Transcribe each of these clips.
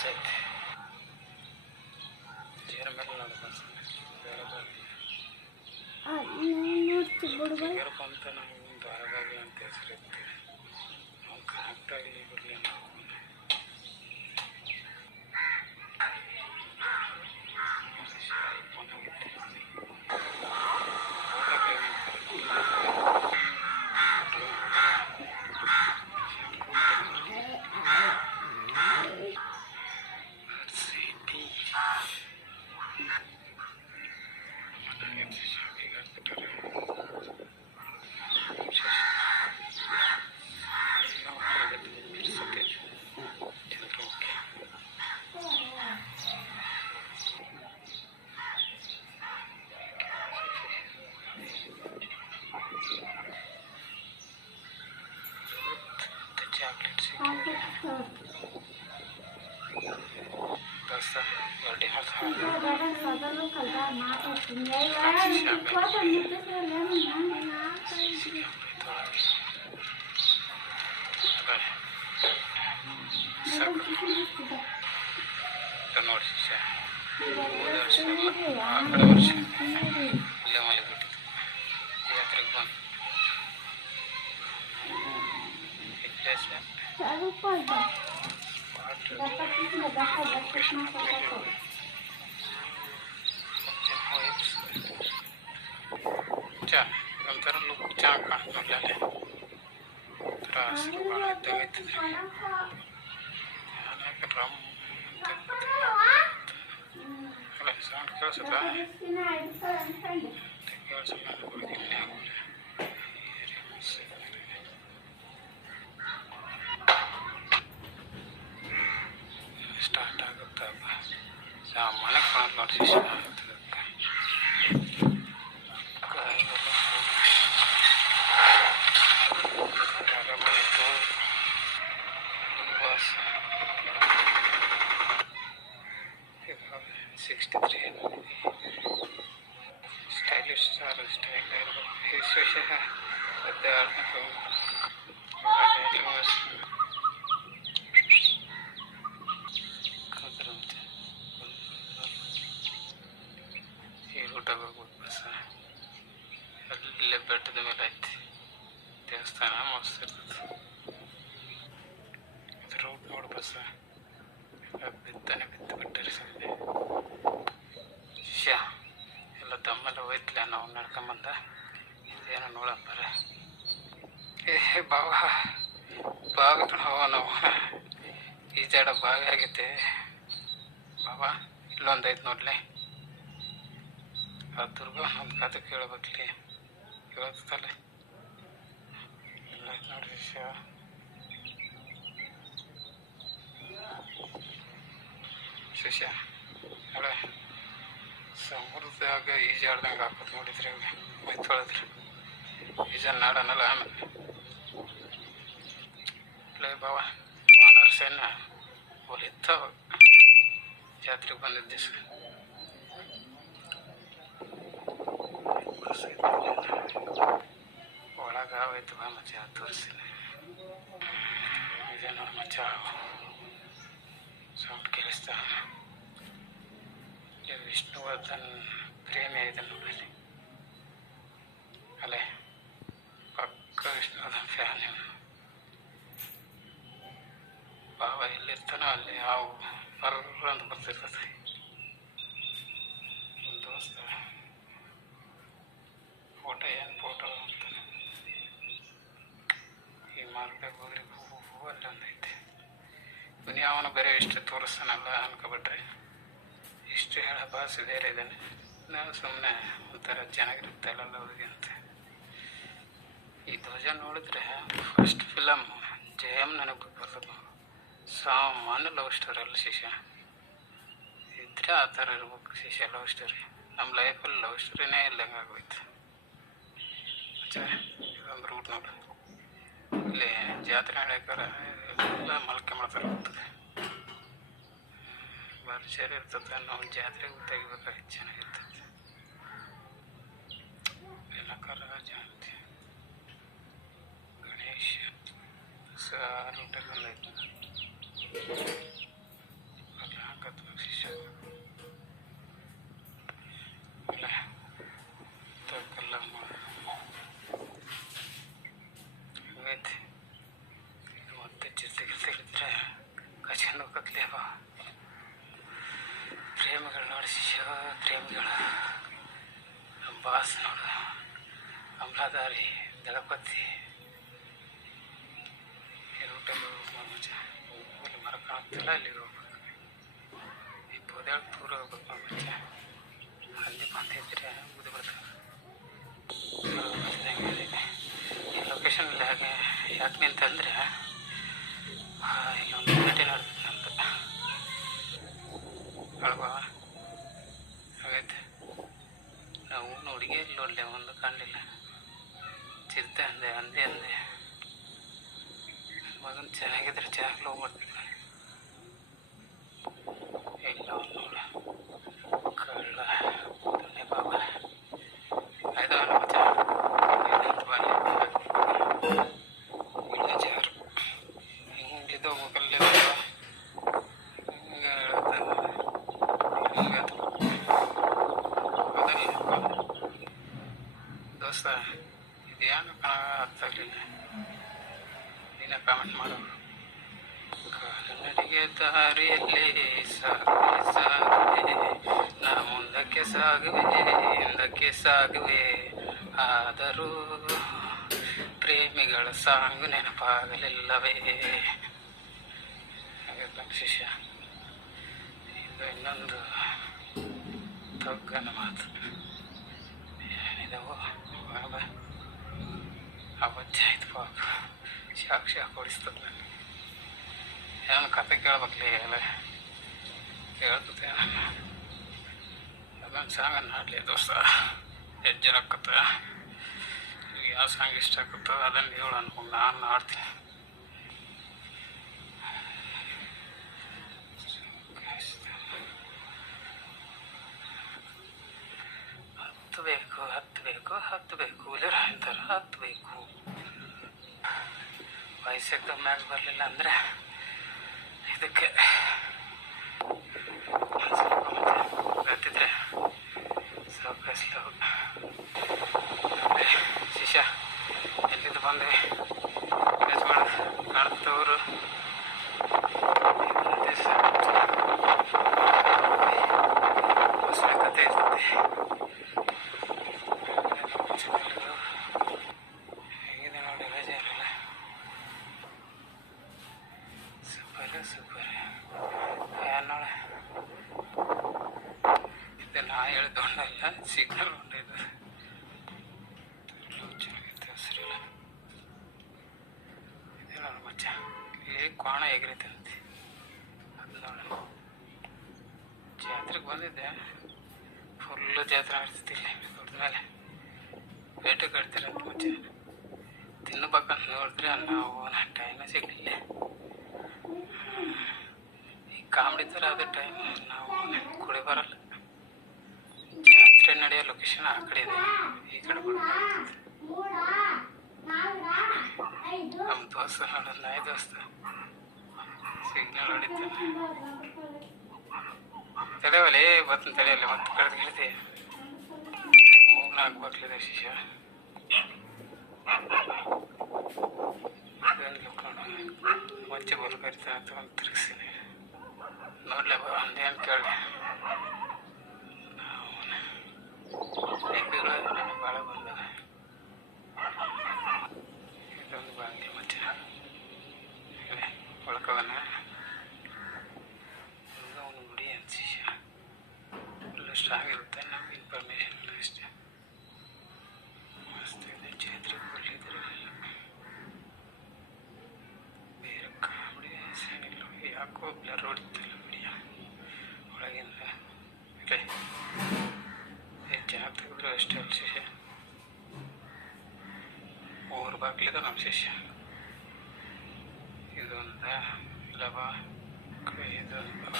ಐತೆ ಜೀರ ಮೇಲೆ ನೋಡ್ಬಾರ್ದು ಜೀರಪ್ಪ ಅಂತ ನಮಗೆ ದ್ವಾರಬಾಗಿ ಅಂತ ಹೆಸರಿರುತ್ತೆ ನಾವು ಕರೆಕ್ಟಾಗಿ ಬರಲಿ ನಾವು ನೋಡಿ ಶಿಷ್ಯ ವರ್ಷ ಆ ಕಡೆ ವರ್ಷ ಇಲ್ಲೇ ಮಲಗಿಬಿಟ್ಟಿತ್ತು ಜಾತ್ರೆಗೆ ಬಂದು ಚಾ ಒಂಥರ ಲುಕ್ ಚಾ ಕಾಣ್ತಲ್ಲ ಅಲ್ಲೇ ಒಂಥರ ಹಸಿರು ಭಾಳ ಇದ್ದಾಗೈತದ್ರಿ ರಮ್ ಅಲ್ಲ ಸೌಂಡ್ ಕೇಳಿಸುತ್ತ ಕೇಳಿಸಲ್ಲ ಸ್ಟಾರ್ಟ್ ಆಗುತ್ತಪ್ಪ ಮನೆಗೆ ಕಾಣತ್ ನೋಡಿ ಶಿಷ್ಯ ಬಸ್ 63 ಸ್ಟೈಲಿಶ್ ಸ್ಟೈಲ್ ವಿಶೇಷ ಈ ರೂಟಾಗ ಹೋಗ್ಬೋದು ಬಸ್ ಅಲ್ಲೇ ಬೆಟ್ಟದ ಮೇಲೆ ಐತಿ ದೇವಸ್ಥಾನ ಮಸ್ತ್ ಇರ್ತದೆ ಅದು ರೂಟ್ ನೋಡಿ ಬಸ್ ಬಿತ್ತಾನೆ ಬಿತ್ತು ಬಿಟ್ಟರೆ ಸಂಜೆ ಶಿಷ್ಯ ಎಲ್ಲ ದಮ್ಮೆಲ್ಲ ಹೋಯ್ತಿಲ್ಲ ನಾವು ನಡ್ಕೊಂಬಂದ ಇದೇನೋ ನೋಡಂಬರ ಏ ಬಾವ ಹವ ನಾವು ಈಜಾಡ ಬಾವಿ ಆಗೈತೆ ಬಾಬಾ ಇಲ್ಲೊಂದು ಐತೆ ನೋಡ್ಲಿ ಆ ದುರ್ಗ ಒಂದು ಕತೆ ಕೇಳಬೇಕಲಿ ಕೇಳತ್ತಲ್ಲ ಇಲ್ಲ ಐತೆ ನೋಡ್ರಿ ಶಿಷ್ಯ ಶಿಷ್ಯ ಅಲ್ಲ ಸಮುದ್ರದಾಗ ಈಜಾಡ್ದಂಗೆ ಹಾಕೋದು ನೋಡಿದ್ರಿ ಮೈ ತೊಳೆದ್ರಿ ಈಜನ್ನು ನಾಡನಲ್ಲ ಆಮೇಲೆ ಲೇ ಬಾವ ವಾನರ್ಸೇನ ಹೊಲಿತಾವ ಜಾತ್ರೆಗೆ ಬಂದಿದ್ದ ದಿವಸ ಒಳಗೆ ಆವೈತು ಬಾ ಮಚ್ಚ ತೋರಿಸ್ತೀನಿ ಇದೆ ನೋಡಿ ಮಚ್ಚ ಸೌಂಡ್ ಕೇಳಿಸ್ತಾ ವಿಷ್ಣುವರ್ಧನ್ ಪ್ರೇಮಿ ಇದೆ ನೋಡಲಿ ಅಲ್ಲೇ ಪಕ್ಕ ವಿಷ್ಣುವರ್ಧನ್ ಫ್ಯಾನ್ ಬಾವ ಎಲ್ಲಿರ್ತಾನೋ ಅಲ್ಲಿ ಯಾವ ಬರ್ರ ಅಂತ ಬರ್ತಿರ್ತದೆ ನಮ್ಮ ದೋಸ್ತ ಫೋಟೋ ಏನು ಫೋಟೋ ಅಂತಾನೆ ಈ ಮಾರ್ಕೆಟ್ ಹೋಗ್ರಿ ಹೂವು ಅಲ್ಲಿ ಒಂದೈತೆ ಇವನು ಯಾವನು ಬೇರೆ ಇಷ್ಟು ತೋರಿಸ್ತಾನಲ್ಲ ಅನ್ಕೊಬಿಟ್ರೆ ಇಷ್ಟು ಹೇಳ ಭಾಷೆ ಬೇರೆ ಇದ್ದಾನೆ ನಾವು ಸುಮ್ಮನೆ ಒಂಥರ ಚೆನ್ನಾಗಿರುತ್ತೆ ಅಲ್ಲ ಅವ್ರಿಗೆ ಅಂತ ಈ ಧ್ವಜ ನೋಡಿದ್ರೆ ಫಸ್ಟ್ ಫಿಲಮ್ ಜಯಮ್ ನನಗೆ ಬರ್ತದೆ ಸಾಮಾನ್ಯ ಲವ್ ಸ್ಟೋರಿ ಅಲ್ಲ ಶಿಷ್ಯ ಇದ್ರೆ ಆ ಥರ ಇರ್ಬೇಕು ಶಿಷ್ಯ ಲವ್ ಸ್ಟೋರಿ ನಮ್ಮ ಲೈಫಲ್ಲಿ ಲವ್ ಸ್ಟೋರಿನೇ ಇಲ್ಲಂಗೆ ಆಗೋಯ್ತು ಇದೊಂದು ರೂಟ್ ನೋಡು ಇಲ್ಲಿ ಜಾತ್ರೆ ನಡೆಯೋಕ್ಕಾರ ಎಲ್ಲ ಮಲ್ಕೆ ಮಾಡ್ತಾರೆ ಹೋಗ್ತದೆ ಭರ್ಜರಿ ಇರ್ತದೆ ನಾವು ಜಾತ್ರೆಗೆ ತೆಗಿಬೇಕಾದ್ರೆ ಚೆನ್ನಾಗಿರ್ತದೆ ಎಲ್ಲ ಕರಗ ಜಾತಿ ಗಣೇಶ ರೂಟಲ್ಲಿ ಬಂದೈತೆ ಆತಿ ಊಟಲ್ಲಿ ಮಚ್ಚ ಅಲ್ಲಿ ಮರ ಕಾಣುತ್ತಿಲ್ಲ ಅಲ್ಲಿಗೆ ಹೋಗ್ಬೇಕು ಈ ಪೋದ್ಯಾಳ ದೂರ ಹೋಗ್ಬೇಕು ಮಚ್ಚ ಅಲ್ಲಿ ಬಂದಿದ್ರೆ ಬುದ್ಧಿ ಬರ್ತಾರೆ ಈ ಲೊಕೇಶನ್ ಇಲ್ಲ ಹಾಗೆ ಯಾಕೆ ನಿಂತಂದರೆ ಇಲ್ಲೊಂದು ಭೇಟಿ ನಡೆದಿದೆ ಅಂತ ಅಳಬ ಹಾಗೈತೆ ನಾವು ಹುಡುಗಿ ನೋಡಲಿ ಒಂದು ಕಾಣಲಿಲ್ಲ ಚಿರತೆ ಅಂದೆ ಅಂದೆ ಅಂದೆ ಮಗನ ಚೆನ್ನಾಗಿದ್ರೆ ಚೆನ್ನಾಗಿ ಲವ್ ಮಾಡ್ತಿದ್ದೆ ಇಲ್ಲ ನೋಡ ಕಳ್ಳ ಬಾಬ ಆಯ್ದವಲ್ಲ ಮಚ್ಚ ಜಾರು ಹಿಂಗಿದ್ದು ಹೋಗಲ್ಲೇ ಹಿಂಗೆ ದೋಸ್ತ ಇದೇನು ಅರ್ಥ ಆಗಲಿಲ್ಲ ನೀನೇ ಕಾಮೆಂಟ್ ಮಾಡು ಕಾಲುನಡಿಗೆ ದಾರಿಯಲ್ಲಿ ಸಾಗುವೆ ಸಾಗುವೆ ನಾ ಮುಂದಕ್ಕೆ ಸಾಗುವೆ ಹಿಂದಕ್ಕೆ ಸಾಗುವೆ ಆದರೂ ಪ್ರೇಮಿಗಳ ಸಾಂಗು ನೆನಪಾಗಲಿಲ್ಲವೇ ಹಾಗೆಲ್ಲ ಶಿಷ್ಯ ಇದು ಇನ್ನೊಂದು ತಗ್ಗನ ಮಾತು ಏನಿದವು ಅವಜ್ಜ ಆಯ್ತು ಪಾಪ ಶಾಕ್ ಹೊಡಿಸ್ತದ ನನಗೆ ಏನು ಕತೆ ಕೇಳ್ಬೇಕಲಿ ಎಲ್ಲ ಕೇಳ್ತತೆ ಅದೊಂದು ಸಾಂಗನ್ನು ಹಾಡಲಿ ದೋಸ್ತ ಎಷ್ಟು ಜನ ಆಕತ್ತ ಯಾವ ಸಾಂಗ್ ಇಷ್ಟ ಆಗುತ್ತೋ ಅದನ್ನು ಹೇಳು ಅನ್ಕೊಂಡು ನಾನು ಹಾಡ್ತೀನಿ ಹತ್ತಬೇಕು ಇಲ್ಲರ ಅಂತಾರೆ ಹತ್ತಬೇಕು ವಯಸ್ಸಿಗೆ ಮ್ಯಾಗ ಬರಲಿಲ್ಲ ಅಂದರೆ ಇದಕ್ಕೆ ಗೊತ್ತಿದ್ರೆ ಸಾವಕಾಶ ಶಿಷ್ಯ ಎಲ್ಲಿದ್ದು ಬಂದೆ ಕೆಲಸ ಮಾಡೋದು ಕಾಣ್ತವ್ರು ಹೊಸ ಕತೆ ಇರ್ತದೆ ಹೇಗಿದೆ ನೋಡಿ ರಜೆ ಇರಲ್ಲ ಸೂಪರ್ ನೋಡ ಇದು ನಾ ಹೇಳಿದ ಹೊಂಡಲ್ಲ ಸಿಗ್ನಲ್ ಹೊಂಡ ಇದು ಚೆನ್ನಾಗಿತ್ತು ಹಸಿರಿಲ್ಲ ಇದೆ ನೋಡು ಮಚ್ಚ ಇಲ್ಲಿ ಕೋಣ ಎಗರಿತಂತೆ ಅದು ನೋಡ ಜಾತ್ರೆಗೆ ಬಂದಿದ್ದೆ ಫುಲ್ಲು ಜಾತ್ರೆ ಆಗ್ತೈತಿ ಇಲ್ಲಿ ದೊಡ್ಡ ಮೇಲೆ ಬೇಟೆ ಕಟ್ತಿರಂತ ಮುಂಚೆ ತಿನ್ನಬೇಕಂತ ನೋಡಿದ್ರೆ ನಾವು ಟೈಮೇ ಸಿಗಲಿಲ್ಲ ಈ ಕಾಮಿಡಿ ಥರ ಅದೇ ಟೈಮ್ ನಾವು ಕುಡಿ ಬರಲ್ಲ ಜಾತ್ರೆ ನಡೆಯೋ ಲೊಕೇಶನ್ ಆ ಕಡೆ ಇದೆ ಈ ಕಡೆ ನಮ್ಮ ದೋಸ್ತ ನೋಡೋದು ನಾಯಿ ದೋಸ್ತ ಸಿಗ್ನಲ್ ಹೊಡಿತಾನೆ ತಡೆವಲ್ಲಿ ಬರ್ತಂತ ತಡೆಯಲ್ಲ ಮತ್ತೆ ಕಳೆದು ಹೇಳ್ತಿ ಮೂಗ್ನ ಹಾಕ್ಬೇಕಲಿದೆ ಶಿಷ್ಯ ಮುಂಚೆ ಬರ್ಕರಿತಾನೆ ಅಂತ ಒಂದು ತಿರುಗಿಸ್ತೀನಿ ನೋಡ್ಲಪ್ಪ ಒಂದೇನು ಕೇಳಿ ನೆನಪಿಗಳು ನನಗೆ ಭಾಳ ಬಂದದ ಇದೊಂದು ಬಾಗಿಲು ಮತ್ತೆ ಒಳಕವನ ಅವನು ಗುಡಿ ಅಂತ ಶಿಷ್ಯ ಫುಲ್ಲು ಸ್ಟ್ರಾಂಗ್ ಇರುತ್ತೆ ನಮ್ಗೆ ಇನ್ಫಾರ್ಮೇಷನ್ ಇಲ್ಲ ಅಷ್ಟೇ ಮಸ್ತ್ ಇದೆ ಜಾತ್ರೆ ಬರ್ಲಿದ್ರೆ ಬೇರೆ ಕಾಮಿಡಿ ಸೈನಿಲ್ಲ ಯಾಕೋ ಬ್ಲರ್ ಹೊಡಿತಿಲ್ಲ ಬಿಡಿಯ ಒಳಗಿಂದ ಇಲ್ಲ ಚೆನ್ನಾಗಿ ತೆಗೆದ್ರು ಅಷ್ಟೇ ಅಲ್ಲ ಶಿಷ್ಯ ಮೂರು ಬಾಗಿಲಿದೆ ನಮ್ಮ ಶಿಷ್ಯ ಇದೊಂದು ಇಲ್ಲವ ಇದೊಂದು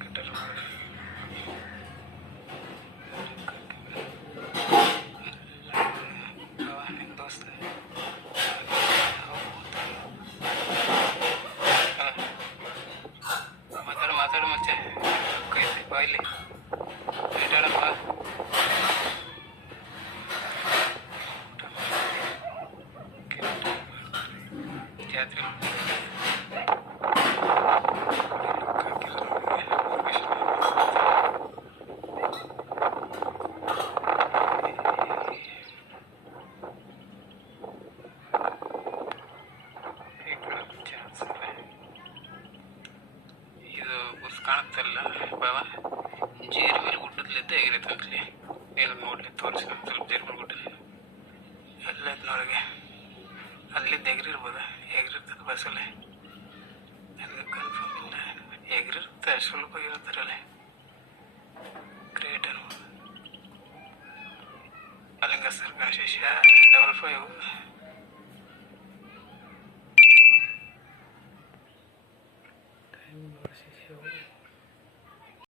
ಕಟ್ಟಲು ಮಾಡಿ ನಿಮ್ಮ ದೋಸ್ತ ಮಾತಾಡು ಮಚ್ಚೆ ಕೈತಿ ಬಾಯ್ಲಿ ಬೇಟಾಡಪ್ಪ ಜಾತ್ರೆ ತೋರಿಸಿ ಸ್ವಲ್ಪ ಜರ್ಬಿಡ್ಬಿಟ್ಟು ಎಲ್ಲದನ್ನೊಳಗೆ ಅಲ್ಲಿದ್ದು ಎಗ್ರಿರ್ಬೋದು, ಎಗ್ರಿರ್ತದೆ ಬಸ್ಸಲ್ಲಿ, ನನಗೆ ಕನ್ಫರ್ಮ್ ಇಲ್ಲ. ಎಗ್ರಿರುತ್ತೆ, ಸ್ವಲ್ಪ ಇರ್ತಾರಲ್ಲ, ಗ್ರೇಟ್ ಅನ್ಬೋದು. ಅಲ್ಲಿಂಗ ಸರ್ಕಾರ ಶಿಷ್ಯ 55 ಟೈಮ್ ಶಿಷ್ಯ